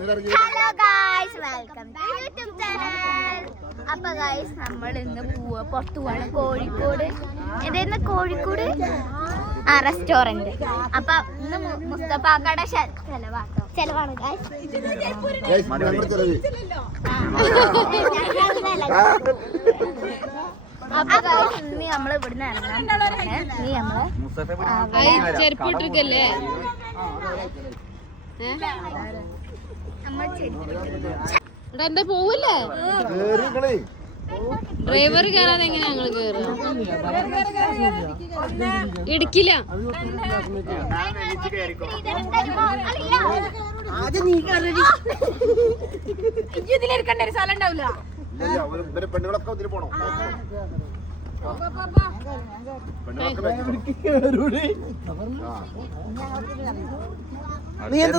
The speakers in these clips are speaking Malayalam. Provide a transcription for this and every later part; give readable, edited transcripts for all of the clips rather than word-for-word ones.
Hello guys, welcome to YouTube channel. അപ്പൊ ഗായ്സ്, നമ്മൾ ഇന്ന് പുറത്തു പോവാണ്. കോഴിക്കോട് കോഴിക്കോട് റെസ്റ്റോറന്റ്. അപ്പൊ ഇന്ന് മുസ്തഫാക്കയുടെ ചെലവാണ് ഗായ്സ്. അപ്പൊ ഗായ്സ്, ഇനി നമ്മൾ ഇവിടുന്ന് ഇറങ്ങാം. ഇനി നമ്മള് ചെരുപ്പിട്ടിരിക്കല്ലേ എന്താ പോവല്ലേ? ഡ്രൈവർ കയറാതെ എങ്ങനെ ഞങ്ങള് കേറുക? ഇടുക്കില്ല. ഇതിലെടുക്കണ്ട ഒരു സ്ഥലം ഉണ്ടാവില്ല. നീ എന്താ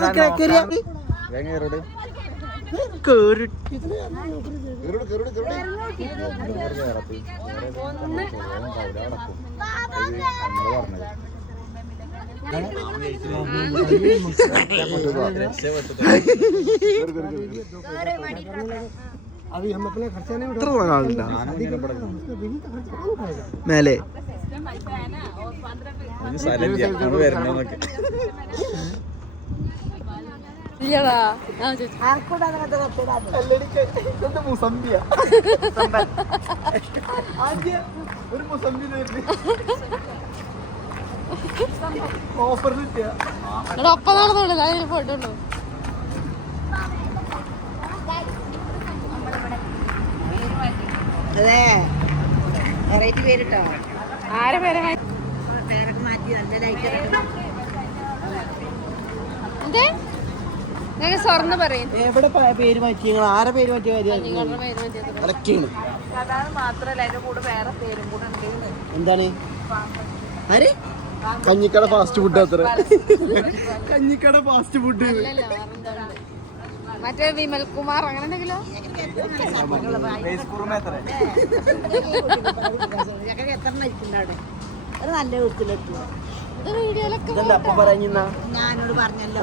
മേലെ ഒപ്പം നടന്നോളൂ, അതിൽ പോയിട്ടുള്ളൂ. അതെ, വെറൈറ്റി പേരിട്ടോ. ആരെ പേരെ പേരൊക്കെ മാറ്റി നല്ല ലൈറ്റ്. സ്വർണ്ണ പറയും. എവിടെ പേര് മാറ്റി? നിങ്ങൾ ആരെ പേര് മാറ്റിയ കാര്യം? മാത്രല്ല അതിന്റെ കൂടെ വേറെ പേരും കൂടെ ഉണ്ട്. എന്താണ്? ആര്? കഞ്ഞിക്കട ഫാസ്റ്റ് ഫുഡ്. അത്ര കഞ്ഞിക്കട ഫാസ്റ്റ് ഫുഡ്. മറ്റേ വിമൽ കുമാർ അങ്ങനെ എന്തെങ്കിലും. അത് നല്ല വീട്ടിലെത്തി. ഞാനോട് പറഞ്ഞല്ലോ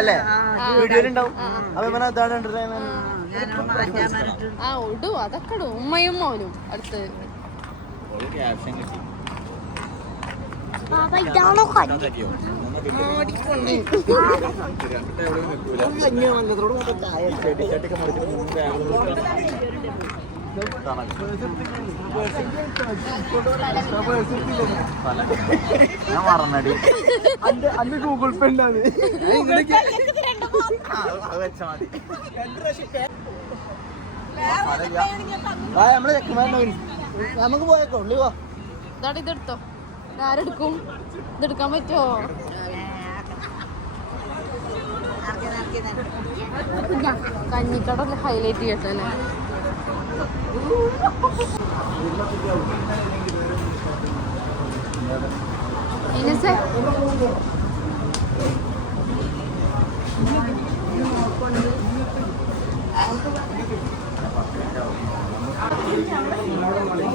അല്ലേ? വീഡിയോയിലുണ്ടാവും. ആ ഇടും, അതൊക്കെ ഇടും. ഉമ്മയും മോനും അടുത്ത്. ഞാൻ മറന്നടി. അന്ന് ഗൂഗിൾ പേ ഉണ്ടാവും. നമുക്ക് പോയേക്കോ. ഇതെടുത്തോ. ആരെടുക്കും? ഇതെടുക്കാൻ പറ്റുമോ? കഞ്ഞിക്കട ഹൈലൈറ്റ് ചെയ്യട്ടെ അല്ലേ?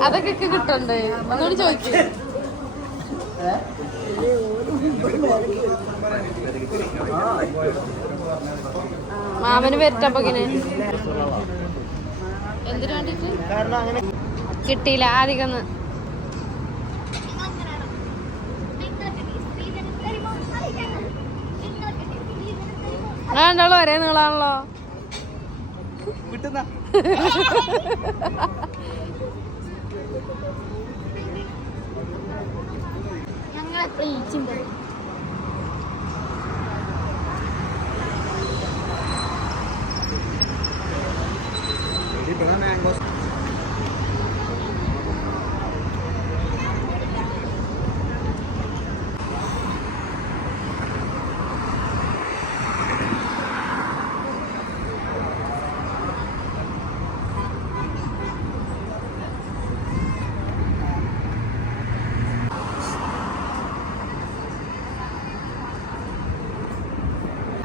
അതൊക്കെ കിട്ടണ്ടേ? ഒന്നുകൂടി ചോദിച്ചു. മാമന് വരട്ടപ്പോ എന്തിനു വേണ്ടിട്ട് കിട്ടിയില്ല ആദ്യം. രണ്ടാളും ഒരേ നീളാണല്ലോ. ഞങ്ങളെപ്പോഴും ഈച്ചുണ്ട്.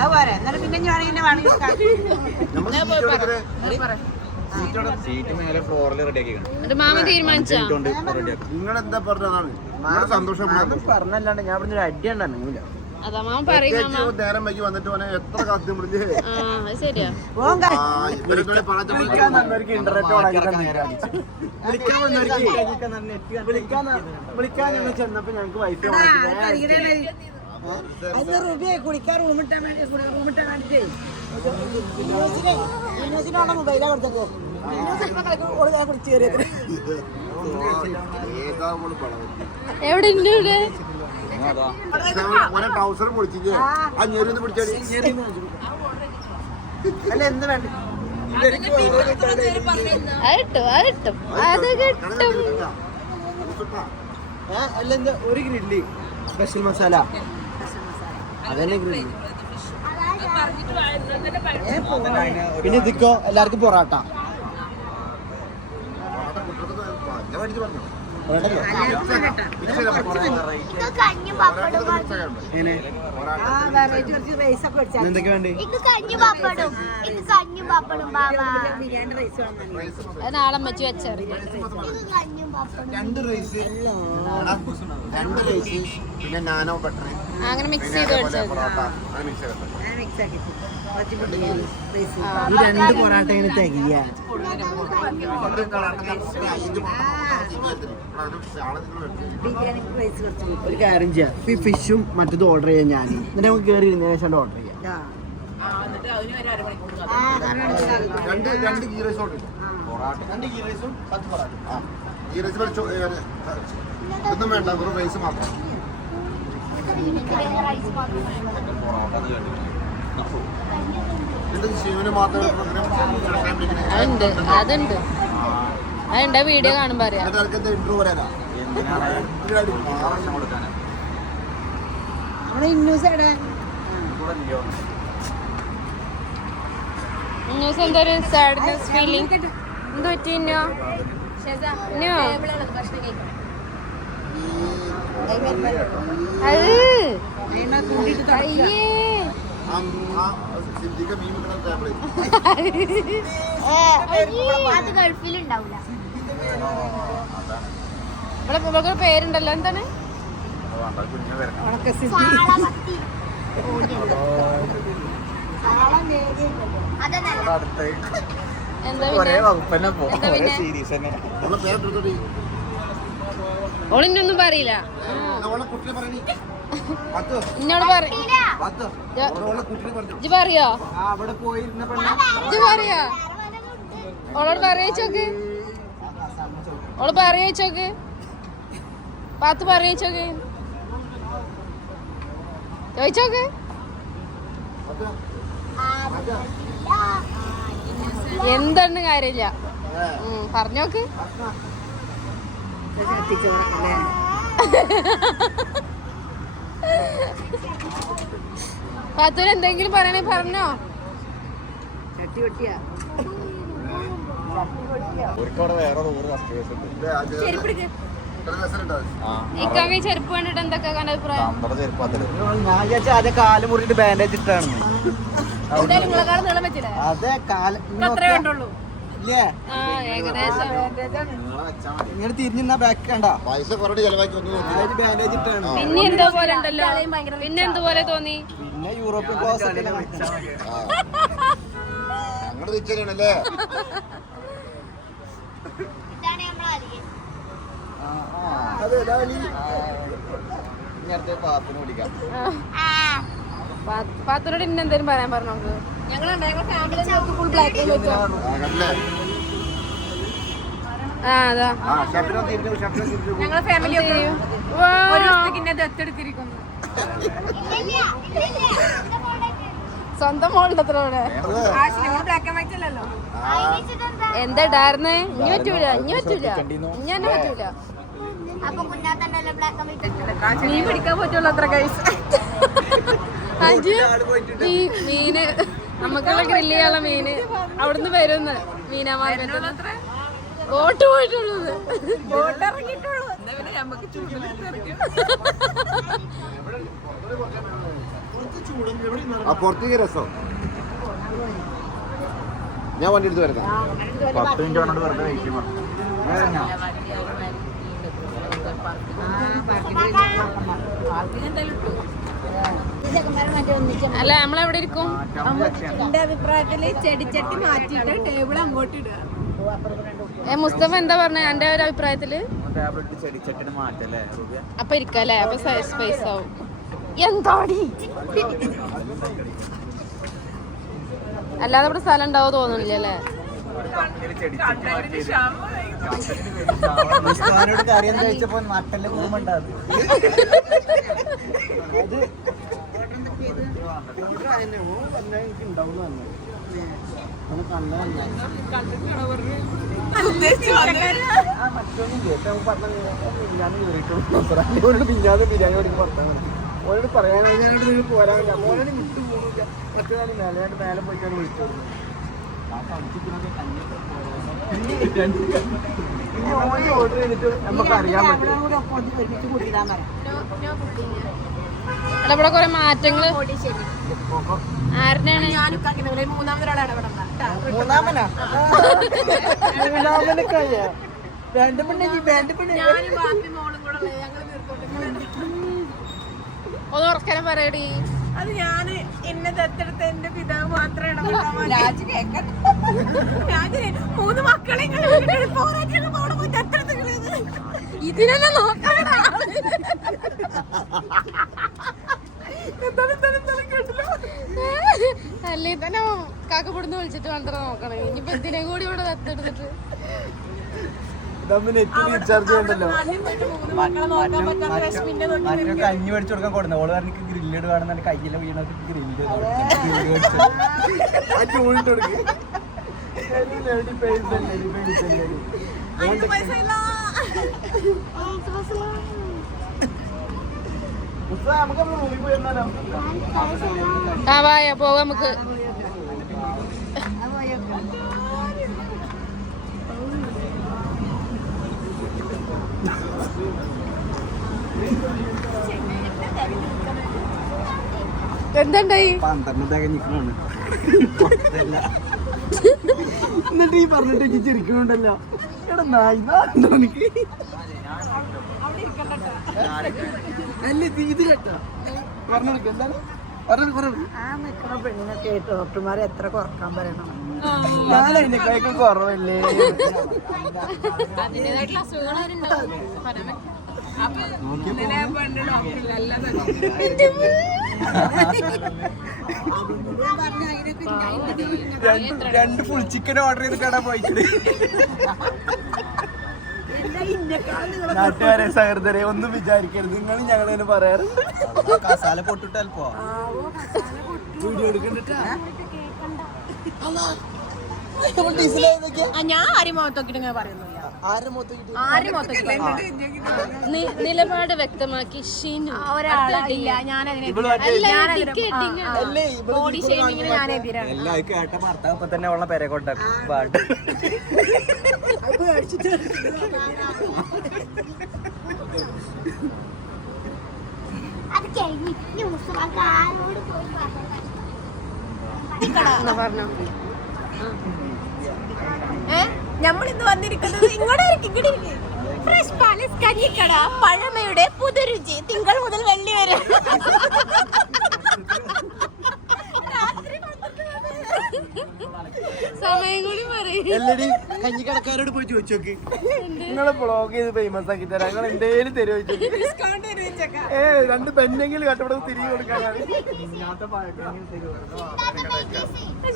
അതുപോലെ എന്നിട്ട് പിന്നെ ഞാൻ ഇങ്ങനെ വേണമെങ്കിൽ മാമൻ തീരുമാനിച്ചോ? നിങ്ങൾ എന്താ പറഞ്ഞതാണ്? സന്തോഷം പറഞ്ഞല്ലാണ്ട് ഞാൻ പറഞ്ഞൊരു അടി ഉണ്ടായിരുന്നില്ല. അതാ മാമ പറയും മാമ. നേരം വൈകി വന്നിട്ട് പോനെ എത്ര കാലത്ത് വിളിച്ച് ആ അത് ശരിയാ. വിളിക്കാൻ ചെന്നപ്പോ ഞങ്ങക്ക് വൈഫ് കുളിക്കാൻ റൂമിട്ടാൻ വേണ്ടിട്ട് മൊബൈലാ കൊടുത്തപ്പോ കുടിച്ചു കയറിയത്. എവിടെ ഉണ്ട് ഇവിടെ? ട്രൗസർ പൊളിച്ചിട്ട് അഞ്ഞൂറ് പിടിച്ചാൽ അല്ല എന്ത് വേണ്ട അത് കിട്ടും അത് കിട്ടും അത് കിട്ടും. അല്ല എന്താ ഒരു ഗ്രില്ല് സ്പെഷ്യൽ മസാല അതന്നെ ഗ്രില്ല്. പിന്നെ ഇതിക്കോ എല്ലാവർക്കും പൊറാട്ട. എന്തൊക്കെ വേണ്ടി? അത് നാളെ വെച്ച് വെച്ചറി. രണ്ട് റൈസ് പിന്നെ നാനോ ബട്ടർ അങ്ങനെ മിക്സ് ചെയ്ത് വെച്ചത്. ഈ രണ്ട് പൊറാട്ട ഇങ്ങനെ തികയ. ഒരു കാര്യം ചെയ്യാം, ഈ ഫിഷും മറ്റത് ഓർഡർ ചെയ്യാം ഞാൻ. എന്നിട്ട് നമുക്ക് കയറി ഇരുന്നതിന് ശേഷം ഓർഡർ ചെയ്യാം. രണ്ട് ഗീ റൈസ് ഓർഡർ ചെയ്യാം. രണ്ട് ഗീ റൈസും 10 പൊറാട്ട. ഗീ റൈസ് ഇതൊന്നും വേണ്ട, വെറും റൈസ് മാത്രം. ഇത് ശിവന് മാത്രം അതുണ്ട് അതുണ്ട് അതുണ്ട് വീഡിയോ കാണുമ്പോ അറിയാം. ഇന്റർവ്യൂ വരാനാ ന്യൂസ് എന്താ ഒരു സാഡ്നെസ് ഫീലിംഗ് എന്ത് പറ്റി? അത് ഗൾഫിലുണ്ടാവൂല. ഇവിടെ പേരുണ്ടല്ലോ, എന്താണ്? ഓളിനൊന്നും പറയില്ല. എന്നോട് ഇജ്ജ് പറയോ? ഇജ്ജ് പറയോ? ഓളോട് പറയച്ചോക്ക്, ഓള് പറയച്ചോക്ക്, പാത്ത് പറയച്ചോക്ക്, ചോദിച്ചോക്ക്. എന്താണ് കാര്യമില്ല, പറഞ്ഞോക്ക്. പാത്തൂര് എന്തെങ്കിലും പറയണേ പറഞ്ഞോ. ഇക്കാക്ക് ചെരുപ്പ് കണ്ടിട്ട് എന്തൊക്കെ അഭിപ്രായം? അതെ കാല് മുറിയിട്ട് ബാൻഡേജ് ഇട്ടാണ്. അതെ ഏകദേശം ഇങ്ങനെ തിരിഞ്ഞ ബാക്ക് കണ്ട പൈസ ബാൻഡേജ് ഇട്ടാണ്. പിന്നെ എന്തോ പോലെ ഉണ്ടല്ലോ, പിന്നെ എന്തുപോലെ തോന്നി? പിന്നെ യൂറോപ്യൻ ക്ലാസ് അങ്ങോട്ട് പാത്തോട് ഇന്നെ എന്തേലും പറയാൻ പറഞ്ഞു നോക്ക്. ഞങ്ങളെ ഫാമിലി സ്വന്തം മോളുടെ അത്ര എന്താ ഇടാർന്ന്? ഇനി പറ്റൂല, ഇനി പറ്റൂല, ഇനി തന്നെ പറ്റൂല. മീൻ പിടിക്കാൻ പറ്റുള്ളൂ അത്ര കൈസ്. ഈ മീന് നമുക്കുള്ള ഗ്രില്ല് ചെയ്യാനുള്ള മീന് അവിടുന്ന് വരുന്ന് മീനാ മാർക്കറ്റ്. ബോട്ട് പോയിട്ടുള്ളത്, ബോട്ട് ഇറങ്ങിയിട്ടുള്ളൂ. പുറത്തേക്ക് രസം. ഞാൻ വണ്ടി എടുത്ത് വരുന്ന 10 മിനിറ്റ് പറഞ്ഞിട്ട് വെറുതെ വെയിറ്റ് ചെയ്യണം. അല്ല നമ്മളെവിടെ ഇരിക്കും? എന്റെ അഭിപ്രായത്തില് ചെടിച്ചട്ടി മാറ്റിയിട്ട് ടേബിൾ അങ്ങോട്ട് ഇടുക. മുസ്തഫ എന്താ പറഞ്ഞ? എന്റെ ഒരു അഭിപ്രായത്തില് ചെടിച്ചട്ടിന് മാറ്റല്ലേ അപ്പൊ ഇരിക്കല്ലേ? അപ്പൊ സ്പേസ് ആവും. എന്താടി അല്ലാതെ ഇവിടെ സ്ഥലം ഉണ്ടാവോ തോന്നുന്നില്ല അല്ലേ? കാര്യം കഴിച്ചപ്പോ നട്ടല് കൂടുമ്പോണ്ടാകും. പിന്നാതെ ബിരിയാണി ഓരോട് പറയാനാണ് ഞാനോട് നിങ്ങൾ പോരാൻ മോനോട് വിട്ടു പോകുന്നില്ല. മറ്റേതാണ് മേലെ മേലെ പോയിട്ടാണ് വിളിച്ചത്. ഓർഡർ ചെയ്തിട്ട് നമുക്ക് അറിയാൻ പറ്റും. അല്ല ഇവിടെ കൊറേ മാറ്റങ്ങള് ആരുടെയാണ്? മൂന്നാമനാ രണ്ട് പെണ്ണ ഒന്ന് ഉറക്കാനും പറയടി. അത് ഞാന് എന്നെ ദത്തെടുത്ത എന്റെ പിതാവ് മാത്രമേ മൂന്ന് മക്കളെ ഇതിനെന്നെ നോക്കാൻ അല്ലേ തന്നെ കാക്കപ്പെടുന്ന് വിളിച്ചിട്ട് മാത്രം നോക്കണം. ഇനിയിപ്പോ എന്തിനെ കൂടി ഇവിടെ ദത്തെടുത്തിട്ട് റീചാർജ് ചെയ്യണ്ടല്ലോ. മറ്റേ കഞ്ഞി മേടിച്ചു കൊടുക്കാൻ കൊടുന്ന ഓള് പറഞ്ഞ ഗ്രില്ല് ഇടുകയാണെന്ന് കയ്യിലെ വീണത് ഗ്രില്ല് നമുക്ക് റൂമിൽ പോയിരുന്നാലോ? ആ വായ പോവാം നമുക്ക്. എന്തുണ്ടായി? 12 തികഞ്ഞിക്കണാണ്. എന്നിട്ട് ഈ പറഞ്ഞിട്ട് ചിരിക്കണുണ്ടല്ലോ. എടാ നായിണ്ടോ എനിക്ക് അല്ല ഇത് കേട്ടോ പറഞ്ഞെടുക്ക എന്താണ് പെണ്ണിനൊക്കെ ഡോക്ടർമാരെ എത്ര കുറക്കാൻ പറയണം. ഞാൻ അതിന്റെ കൈക്ക് കുറവല്ലേ? അതിൻ്റെതായിട്ടുള്ള അസുഖങ്ങൾ രണ്ട് ഫുൾ ചിക്കൻ ഓർഡർ ചെയ്തിട്ടാണ് പോയിട്ട്. നാട്ടുകാരെ സഹൃദരെ ഒന്നും വിചാരിക്കരുത്, നിങ്ങൾ ഞങ്ങളിങ്ങനെ പറയാറുണ്ട്. കസാല പൊട്ടിട്ടാൽ പോ വീഡിയോ എടുക്കണ്ടിട്ടാ. ഞാൻ ആരും മുഖത്തോക്കിട്ട് ഇങ്ങനെ പറയുന്നു. നിലപാട് വ്യക്തമാക്കി ഒരാളില്ല. ബോഡി ഷേമിങ്ങിന് ഞാൻ എതിരാണ്. എല്ലാം കേട്ട ഭർത്താവ് ഇപ്പൊ തന്നെ ഉള്ള പേരെ കൊണ്ടാക്കും പാട്ട്. നമ്മളിന്ന് വന്നിരിക്കുന്നത് ഫ്രഷ് പാലസ് കഞ്ഞിക്കട, പഴമയുടെ പുതുരുചി. തിങ്കൾ മുതൽ വെള്ളി വരെ. സമയം കൂടി പറയും. കഞ്ഞിക്കടക്കാരോട് പോയി ചോദിച്ചു നോക്ക്, നിങ്ങളെ ബ്ലോഗ് ചെയ്ത് ഫേമസ് ആക്കി തരാം, നിങ്ങൾ എന്തേലും തരുമോ? രണ്ട് പെണ്ണെങ്കിലും കട്ടപ്പടം തിരികെ കൊടുക്കാനാണ്.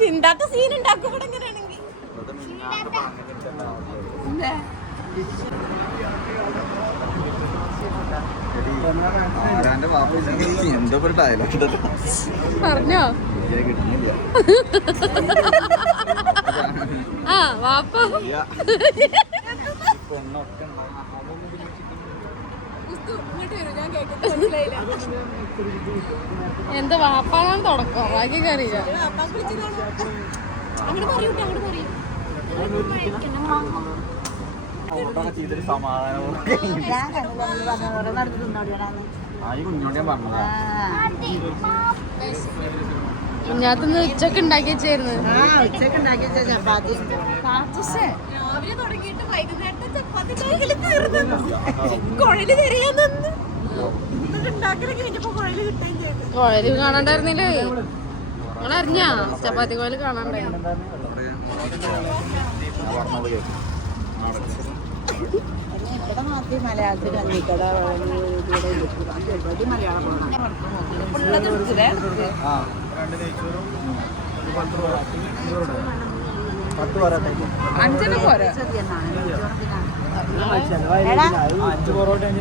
ചിന്താത്ത സീൻ ഉണ്ടാക്കും ഇവിടെ എങ്ങനെയാണെങ്കിൽ. എന്തോ ഒരു ഡയലോഗ് പറഞ്ഞോ? ആ വാപ്പ എന്താ വാപ്പാനാണ് തുടക്കം, ബാക്കിയൊക്കെ അറിയില്ല. ചെയ്തൊരു സമാധാനം കുഞ്ഞോണ്ടിയാൻ പറഞ്ഞതാ. കുഞ്ഞാത്തുനിന്ന് ഉച്ചക്ക് ഉണ്ടാക്കി വെച്ചായിരുന്നു. രാവിലെ തുടങ്ങിയിട്ട് വൈകുന്നേരത്തെ ചപ്പാത്തി കുഴല് തിരിയാൻ കോഴല് കാണണ്ടായിരുന്നില്ലേ? നിങ്ങളറിഞ്ഞാ ചപ്പാത്തി കോഴല് കാണണ്ടായി? ഇവിടെ മാത്രമേ മലയാളത്തിൽ അന്നിക്കട മലയാളം അഞ്ചെണ്ണം പോരാ. 5 പൊറോട്ട 5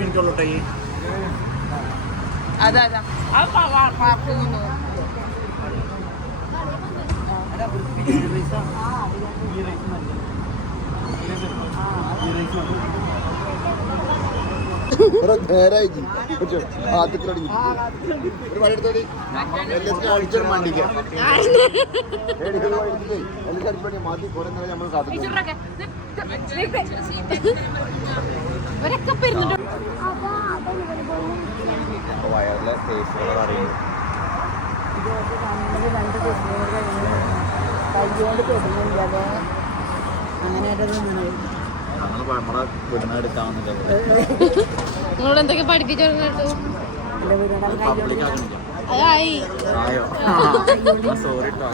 മിനിറ്റ് ഉള്ളോട്ടെ. അതാ നേരായി ആദ്യത്തിലടി ഒരു പണിയെടുത്തോടി എല്ലാത്തിനും അടിച്ചൊരു മണ്ടിക്കാം മാറ്റി കുറെ നേരം നമ്മൾ കാത്തിട്ടുണ്ട്. വയറിലെ ടേസ്റ്റുകൾ അറിയുന്നു. കയ്യോണ്ട് തൊടുന്നില്ലാതെ അങ്ങനെ നമ്മളെ വീടിനെ എടുക്കാവുന്നില്ല. നിങ്ങളോട് എന്തൊക്കെ പഠിപ്പിച്ചു കേട്ടു? അതായി സോറി കേട്ടോ.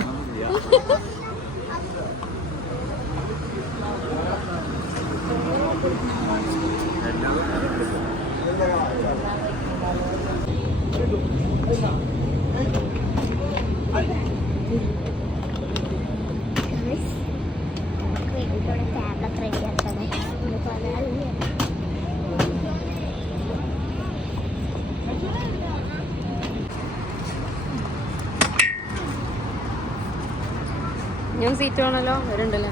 ഞാൻ സീറ്റ് വേണമല്ലോ. വരുന്നുണ്ടല്ലേ?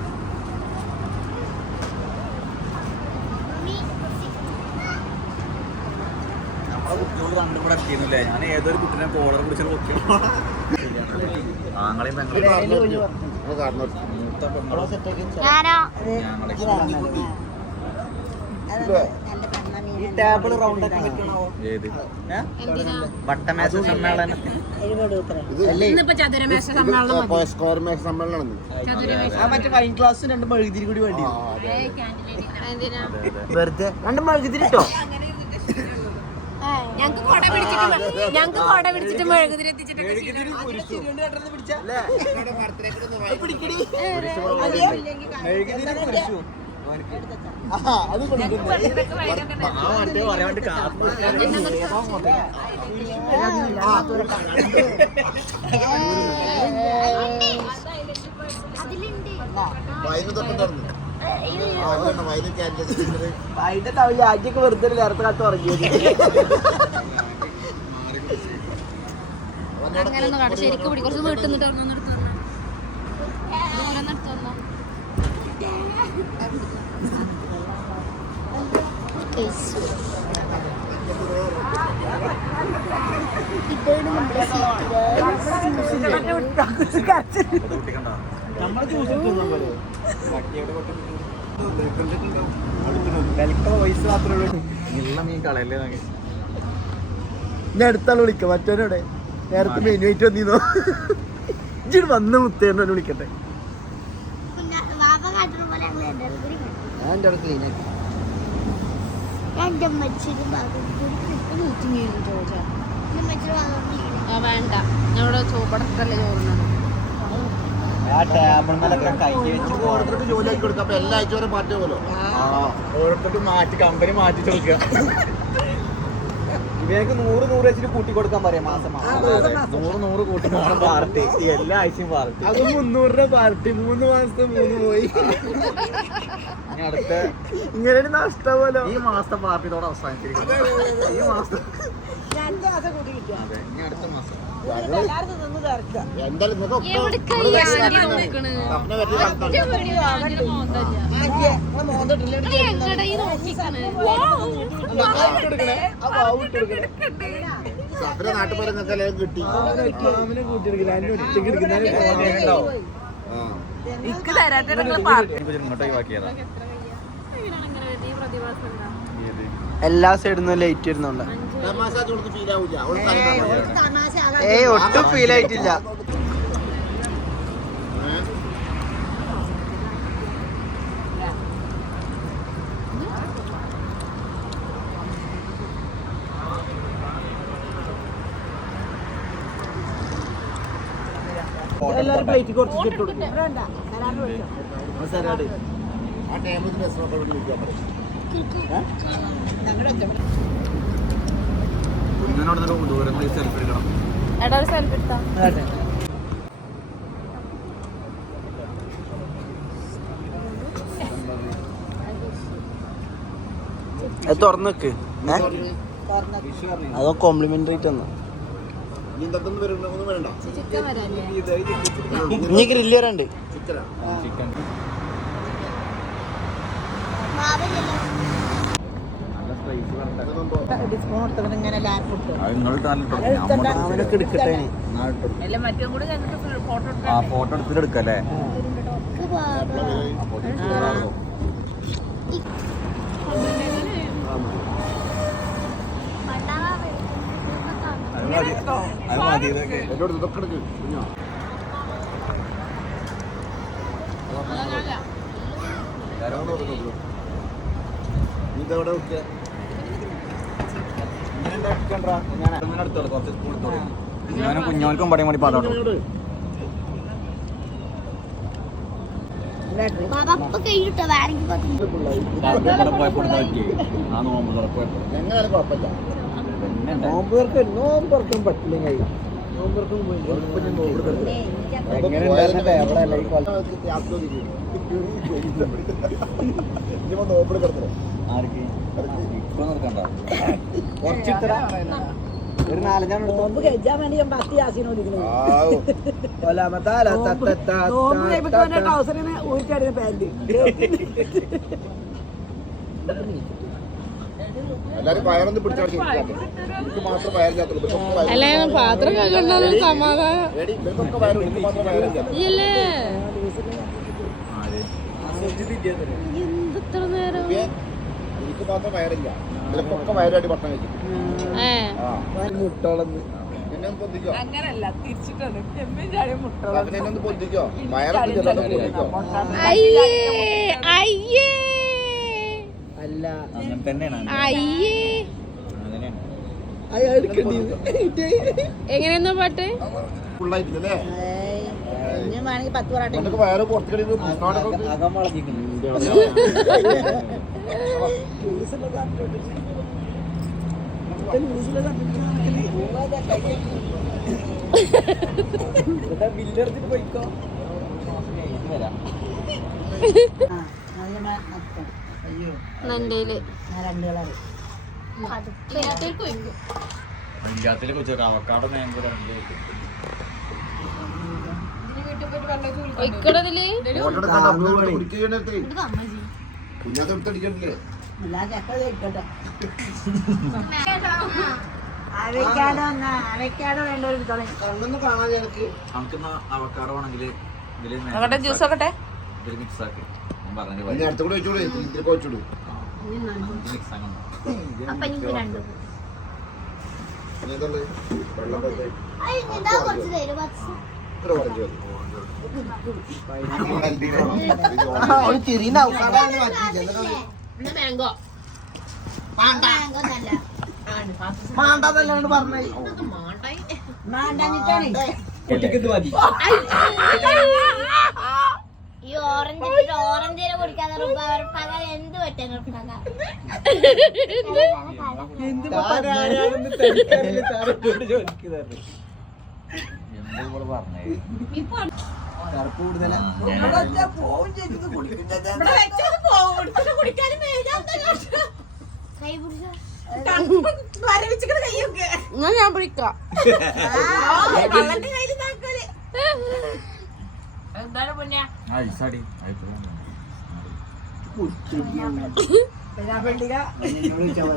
കുട്ടികൾ രണ്ടും കൂടെ എത്തിയിരുന്നില്ലേ? ഞാൻ ഏതൊരു കുട്ടിനെ കോളർ പിടിച്ചു ആങ്ങളെയും ഈ ടേബിൾ റൗണ്ട് ഒക്കെ വെക്കണോ? വട്ടമേശ സമ്മേളനത്തിന് സ്ക്വയർ മേശ സമ്മേളനം. മറ്റേ വൈൻ ഗ്ലാസ് 2 മെഴുകുതിരി കൂടി വേണ്ടി വെറുതെ 2 മെഴുകുതിരി ഇട്ടോ. ഞങ്ങക്ക് കൊട പിടിച്ചിട്ട് മെഴുകുതിരി എത്തിച്ചിട്ട് അതിന്റെ ആദ്യമൊക്കെ വെറുതെ നേരത്തെ കാലത്ത് ഉറങ്ങിയത്. അങ്ങനെ ഒന്നും കാണാം. ശരിക്കും പിടി. കുറച്ച് വീട്ടിൽ നിന്നിട്ട് നമ്മളെ ജ്യൂസ് പൈസ മാത്രമേ മീൻ കളയല്ലേ? ഞാൻ അടുത്താൾ വിളിക്കാം. മറ്റവനോടെ നേരത്തെ മെനു ആയിട്ട് വന്നിരുന്നോ? ഇജ്ജ് വന്ന് മുത്തേനെ വിളിക്കട്ടെ. ഞാൻ എൻ്റെ അവിടെ ക്ലീൻ ആക്കി. വേണ്ട. ഞങ്ങളുടെ ചോപ്പടക്കല്ലേ ചോറുണ്ടാണ്. ആ ടേബിളിലൊക്കെ കൈ വെച്ച് ഓരോരുത്തർക്ക് ജോലി ആക്കി കൊടുക്കാം. അപ്പൊ എല്ലാ ആഴ്ചവരെ മാറ്റുമല്ലോ. ഓരോരുത്തർക്ക് മാറ്റി കമ്പനി മാറ്റി കൊടുക്കുക. ഇവർക്ക് 100 വെച്ചിട്ട് കൂട്ടി കൊടുക്കാൻ പറയാം. മാസം 100 കൂട്ടി കൊടുക്കാൻ പാർട്ടി. എല്ലാ ആഴ്ചയും പാർട്ടി. അത് 300 പാർട്ടി. 3 മാസത്തെ 3 പോയി. അടുത്ത ഇങ്ങനെ നഷ്ടമല്ലോ. ഈ മാസത്തെ പാർട്ടിയോടെ അവസാനിച്ചിരിക്കുന്നു. ഈ മാസം അടുത്ത മാസം എന്തായാലും നാട്ടുപോലെ കിട്ടി. എല്ലാ സൈഡിൽ നിന്നും ലൈറ്റ് വരുന്നുണ്ട്. ഒട്ടും ഫീൽ ആയിട്ടില്ല. എല്ലാവരും പ്ലേറ്റ് കുറച്ച് ഇട്ട് കൊടുക്കും സലാഡ് ആ ടേബിളിൽ രസമൊക്കെ വേണ്ടി വിളിക്കാൻ പറയും. എടാ ഒരു സെൽഫി എടുത്താ അത് തുറന്നു വെക്ക് അതോ കോംപ്ലിമെന്ററി ആയിട്ട് തന്നോ ഇനി എന്തൊക്കെ ഒന്നും വേണ്ട. ചിക്കൻ വരാല്ലേ ഇനി ഗ്രില്ല് വരാണ്ട് ചിക്കനാ? ഡിസ്കൗണ്ട് കൊടുത്തവന് ഇങ്ങനെ ലാപ്പ് ഇട്ടു അവനൊക്കെ എടുക്കട്ടെ ഫോട്ടോ എടുത്തിട്ട് എടുക്കല്ലേ അത് മതി ഇതൊക്കെ എന്നോട് ഇതൊക്കെ എടുക്ക് കുഞ്ഞാ. നീ ഇതെവിടെ വെക്കുക? ഞാനും കുഞ്ഞോൽക്കും പറയാൻ വേണ്ടി പാടോട്ടോ അപ്പൊ കഴിഞ്ഞിട്ടോ വേണമെങ്കിൽ പോയപ്പോൾ ആ നോമ്പ് തുറപ്പോയപ്പോ എങ്ങനെയാലും കുഴപ്പമില്ല. നോമ്പുറക്കും പറ്റില്ലെങ്കിൽ നോമ്പുറക്കും എങ്ങനെ ആസ്വദിക്കും. ഇനിയിപ്പോ നോമ്പിട് കിടത്തണം. ആർക്ക് ഇപ്പൊ നിർക്കണ്ട കുറച്ചിട്ട ഒരു 4 നോമ്പ് കഴിച്ചാൻ വേണ്ടി ഞാൻ 10 യാസീൻ ഓടിക്കുന്നു ആവൂ. ട്രൗസറിന് ഊരിച്ചാടുന്ന പാന്റ് എല്ലാരും വയറൊന്ന് പിടിച്ചാൽ എനിക്ക് മാത്രം വയറില്ലാത്തുള്ളൂ. ഇവർക്കൊക്കെ വയറ്. അല്ല പാത്രം കണ്ടൊരു സമാധാനം എടി, ഇവർക്കൊക്കെ വയറ്, എനിക്ക് മാത്രം വയറില്ല. ഇല്ലേ എന്തിത്ര നേരം എനിക്ക് മാത്രം വയറില്ല. ഇവർക്കൊക്കെ വയറായിട്ട് ഭക്ഷണം കഴിക്കും. ആ മുട്ടോളന്ന് പിന്നെ ഒന്ന് പൊന്തിക്കോ. പിന്നെ ഒന്ന് പൊന്തിക്കോ. വയറൊക്കെ ചെറുതായിട്ട് പൊന്തിക്കോ. അയ്യേ അല്ല അങ്ങനെ തന്നെയാണ് അയ്യേ അങ്ങനെയാണ് അയാൾ എടുക്കണ്ടി എങ്ങനെയാ പാട്ട് ഫുള്ളായിട്ടില്ലേ? ഇനി വേണമെങ്കിൽ 10 പൊറാട്ട നിനക്ക് വയറ് പുറത്തേക്ക് പുസ്തകമൊക്കെ അകം വളഞ്ഞിരിക്കുന്നു ബില്ലെടുത്തിട്ട് പോയിക്കോ അയ്യോ നന്റയില് ഞാൻ 2 കളറ് പഞ്ചായത്തിലെ കൊച്ചു അവക്കാട് മാങ്കോ ഒയ്ക്കടതില് കുഞ്ഞാത്ത എടുത്തടിക്കണ്ടില്ലേ? എല്ലാ ചക്ക കഴിക്കട്ടെ അവയ്ക്കാടോ വേണ്ട ഒരു കണ്ണൊന്ന് കാണാൻ എനിക്ക് നമുക്ക് അവക്കാട് വേണമെങ്കിൽ ജ്യൂസ് ആക്കട്ടെ ഇതിൽ മിക്സ് ആക്കി ഞാൻ പറഞ്ഞു ഇനി അടുത്ത കൂടെ വെച്ചോളൂ. ഇതിലേക്ക് വെച്ചോളൂ. മിക്സ് ആക്കണം അപ്പൊ എനിക്ക് രണ്ടും ഇനി ഏതുണ്ട്? വെള്ളം വെച്ച് ഇതാ കുറച്ച് തരും ബസ് ഇത്ര കുറച്ച് മതി. ഒരു ചെറിയ അവക്കാടാണ് മാംഗോ മാംഗോ നല്ല മാണ്ടാന്നല്ലാണ്ട് പറഞ്ഞേ മാണ്ടാഞ്ഞിട്ടാണ് കുട്ടിക്ക് മതി ഈ ഓറഞ്ച് ഇല കുടിക്കാതെ പകൽ എന്ത് പറ്റാൻ ആരാണെന്ന് തിരക്കറിയില്ല താരോട് ചോദിക്കുന്നത് എന്തെങ്കിലും പറഞ്ഞേ കറുപ്പ് കൂടുതലാ കൈ പിടിച്ചോ എന്നാ ഞാൻ പിടിക്കാം ഐസടി എന്നോട് ചോദിച്ചാൽ